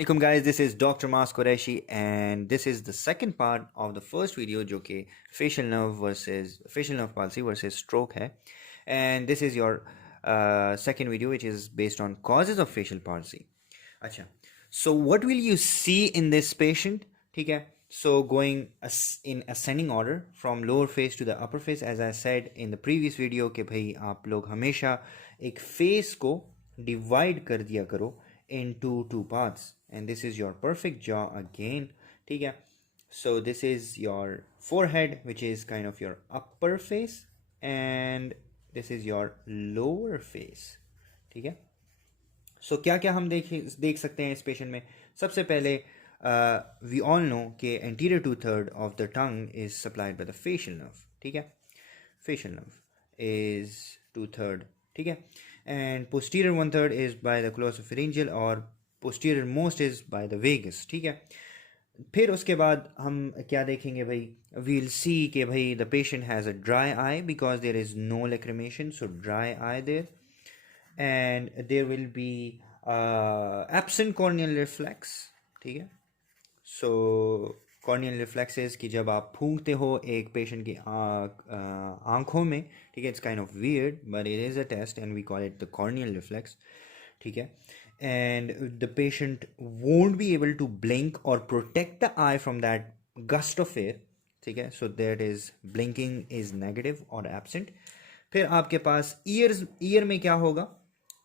Welcome guys, this is Dr. Maaz Qureshi and this is the second part of the first video जो कि facial nerve palsy versus stroke है, and this is your second video which is based on causes of facial palsy. अच्छा, so what will you see in this patient? ठीक है, so going in ascending order from lower face to the upper face, as I said in the previous video कि भाई आप लोग हमेशा एक face को divide कर दिया करो into two parts, and this is your perfect jaw again. ठीक है, so this is your forehead which is kind of your upper face and this is your lower face. ठीक है, so क्या क्या हम देख सकते हैं इस पेशेंट में. सबसे पहले we all know कि anterior 2/3 of the tongue is supplied by the facial nerve. ठीक है, facial nerve is 2/3. ठीक है, and posterior 1/3 is by the glossopharyngeal और posterior most is by the vagus. ठीक है, फिर उसके बाद हम क्या देखेंगे भाई, we'll see कि भाई the patient has a dry eye because there is no lacrimation, so dry eye there, and there will be absent corneal reflex. ठीक है, so corneal reflexes कि जब आप फूंकते हो एक पेशेंट की आँखों में, ठीक है, it's kind of weird but it is a test and we call it the corneal reflex. ठीक है, and the patient won't be able to blink or protect the eye from that gust of air. ठीक है, so that is blinking is negative or absent. फिर आपके पास ear में क्या होगा?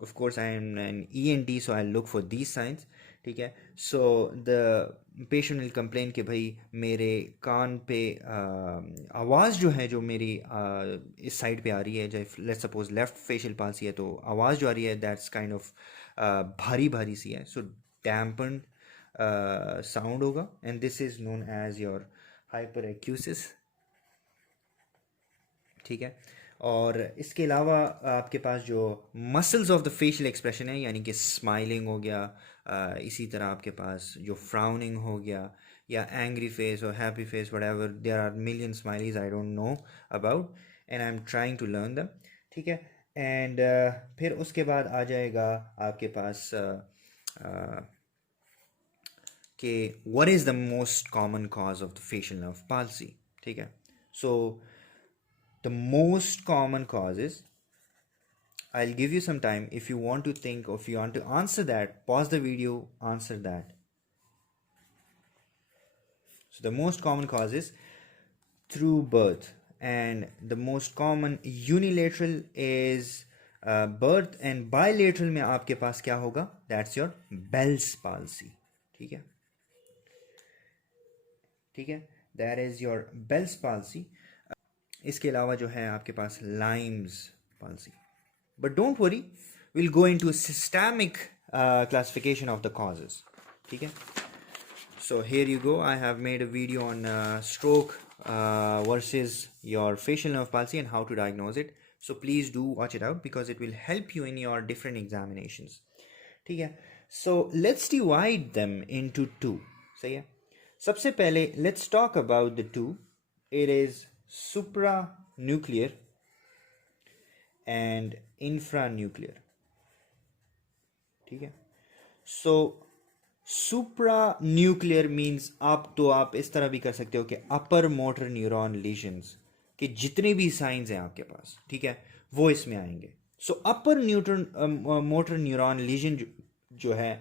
Of course I am an ENT so I'll look for these signs. ठीक है, so the patient will complain कि भाई मेरे कान पे आवाज़ जो है, जो मेरी इस साइड पे आ रही है, जैसे let's suppose left facial palsy है तो आवाज़ जो आ रही है दैट्स काइंड ऑफ भारी भारी सी है, सो डैम्पन साउंड होगा, and this is known as your hyperacusis. ठीक है, और इसके अलावा आपके पास जो muscles of the facial expression है, यानी कि स्माइलिंग हो गया, इसी तरह आपके पास जो फ्राउनिंग हो गया या एंग्री फेस और happy face, whatever, there are million smileys I don't know about and I am trying to learn them. ठीक है, एंड फिर उसके बाद आ जाएगा आपके पास कि what is the most common cause of the facial nerve palsy. ठीक है, सो the most common causes, I'll give you some time if you want to think, or if you want to answer that, pause the video, answer that. So the most common causes through birth, and the most common unilateral is birth, and bilateral में आपके पास क्या होगा? That's your Bell's palsy. ठीक है, ठीक है, that is your Bell's palsy. इसके अलावा जो है आपके पास Lyme's palsy. But don't worry, will go into systemic classification of the causes. ठीक है, so here you go, I have made a video on stroke versus your facial nerve palsy and how to diagnose it, so please do watch it out because it will help you in your different examinations. ठीक है, so let's divide them into two. सही है, सबसे पहले let's talk about the two. It is supranuclear and infranuclear. ठीक है, so supranuclear means आप इस तरह भी कर सकते हो कि upper motor neuron lesions के जितने भी साइंस हैं आपके पास, ठीक है, वो इसमें आएंगे. so upper motor neuron lesion जो है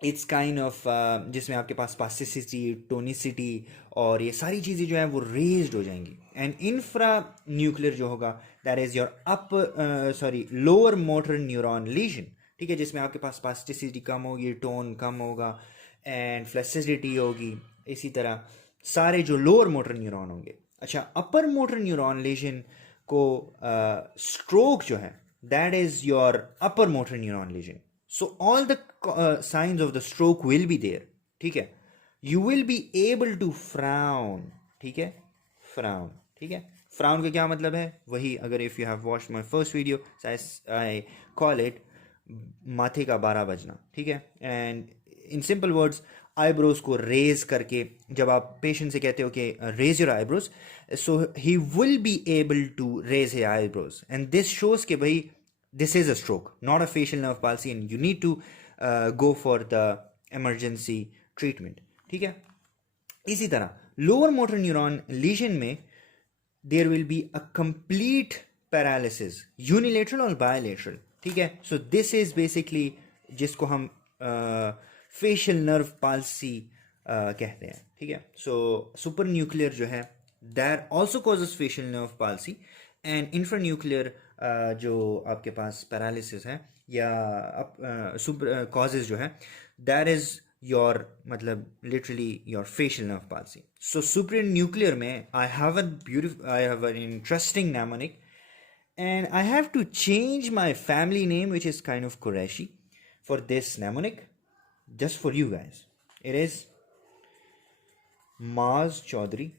इट्स काइंड ऑफ जिसमें आपके पास स्पास्टिसिटी, टोनिसिटी और ये सारी चीज़ें जो है वो रेज्ड हो जाएंगी. एंड इंफ्रा न्यूक्लियर जो होगा that is your lower motor neuron lesion. ठीक है, जिसमें आपके पास स्पास्टिसिटी कम होगी, टोन कम होगा एंड फ्लेसिसिटी होगी, इसी तरह सारे जो लोअर मोटर न्यूरॉन होंगे. अच्छा, अपर मोटर न्यूरॉन लीजन को स्ट्रोक जो है that is your upper motor neuron lesion. So all the signs of the stroke will be there. ठीक है, you will be able to frown. ठीक है, frown. ठीक है, frown का क्या मतलब है? वही, अगर if you have watched my first video, so I call it माथे का 12 बजना. ठीक है, and in simple words, eyebrows को raise करके जब आप patient से कहते हो कि raise your eyebrows, so he will be able to raise his eyebrows, and this shows कि भाई this is a stroke, not a facial nerve palsy, and you need to go for the emergency treatment. ठीक है. इसी तरह lower motor neuron lesion में there will be a complete paralysis, unilateral और bilateral. ठीक है. So this is basically जिसको हम facial nerve palsy कहते हैं. ठीक है. So supranuclear जो है that also causes facial nerve palsy, and infranuclear जो आपके पास paralysis है या causes जो है that is your मतलब literally your facial nerve palsy. So supranuclear में I have an interesting mnemonic, and I have to change my family name, which is kind of Qureshi, for this mnemonic just for you guys. It is Maaz Chaudhary.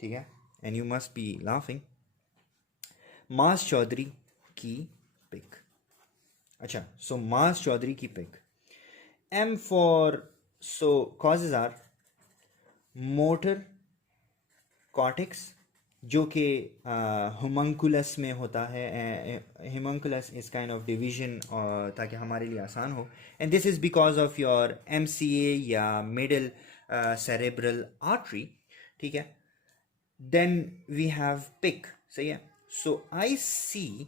ठीक है. And you must be laughing. Maaz Chaudhary की pick. अच्छा, so Maaz Chaudhary की pick. M for, so causes are motor cortex जो कि homunculus में होता है. Homunculus is kind of division ताकि हमारे लिए आसान हो, and this is because of your MCA या middle cerebral artery. ठीक है. Then we have pick. सही है. So IC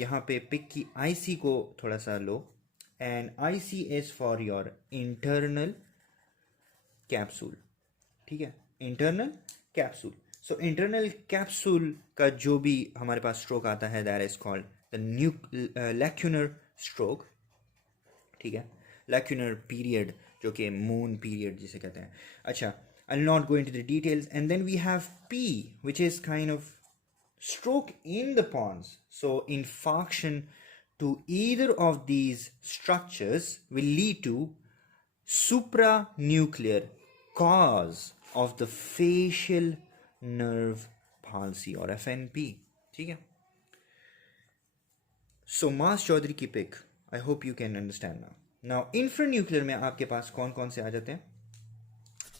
यहाँ पे pick की IC को थोड़ा सा लो, and IC is for your internal capsule. ठीक है. Internal capsule. So internal capsule का जो भी हमारे पास stroke आता है that is called the lacunar stroke. ठीक है. Lacunar period जो कि moon period जिसे कहते हैं. अच्छा, I'll not go into the details. And then we have P, which is kind of stroke in the pons. So infarction to either of these structures will lead to supranuclear cause of the facial nerve palsy or FNP. ठीक है. So Maaz Chaudhary की pick. I hope you can understand now. Now infranuclear में आपके पास कौन कौन से आ जाते हैं?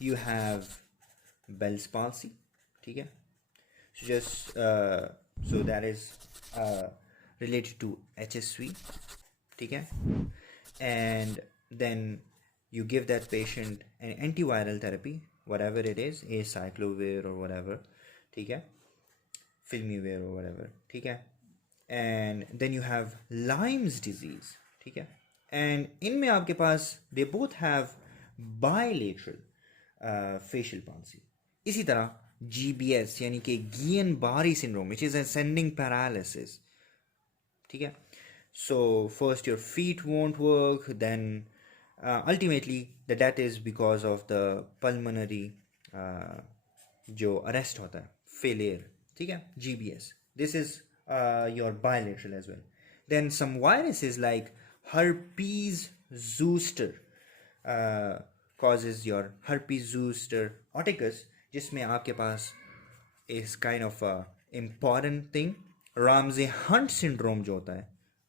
You have Bell's palsy. ठीक है. So just so that is related to HSV. ठीक है. And then you give that patient an antiviral therapy, whatever it is, acyclovir or whatever. ठीक है. Filmivir or whatever. ठीक है. And then you have Lyme's disease. ठीक है. And इनमें आपके पास they both have bilateral facial palsy. इसी तरह GBS यानी कि Guillain-Barré syndrome, which is ascending paralysis. ठीक है. So first your feet won't work, then ultimately the death is because of the pulmonary जो arrest होता है, failure. ठीक है. GBS. This is your bilateral as well. Then some viruses like herpes zoster causes your herpes zoster oticus, जिसमें आपके पास is kind of a important thing. Ramsay Hunt syndrome जो होता है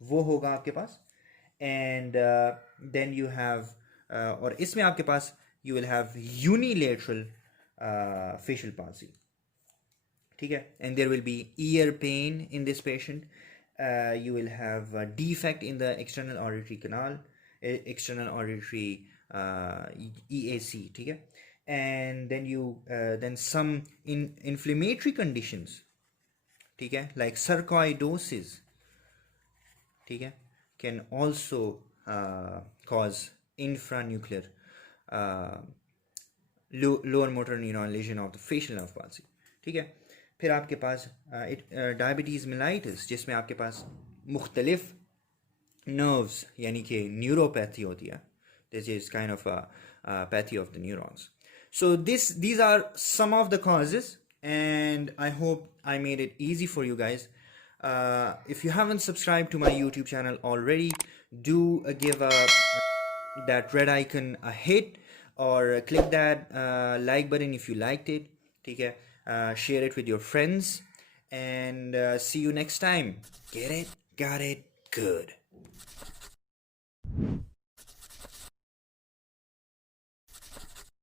वो होगा आपके पास. And then you have और इसमें आपके पास you will have unilateral facial palsy. ठीक है. And there will be ear pain in this patient. You will have a defect in the external auditory canal, external auditory EAC. ठीक है. And then you then some inflammatory conditions. ठीक है, like sarcoidosis. ठीक है, can also cause infranuclear lower motor neuron lesion of the facial nerve palsy. ठीक है. फिर आपके पास डायबिटीज़ मेलाइटिस, जिसमें आपके पास मुख्तलिफ नर्व्स यानी कि न्यूरोपैथी होती है. This is kind of pathy of the neurons. So these are some of the causes, and I hope I made it easy for you guys. If you haven't subscribed to my YouTube channel already, do give that red icon a hit, or click that like button if you liked it. ठीक है. Share it with your friends, and see you next time. Get it? Got it? Good.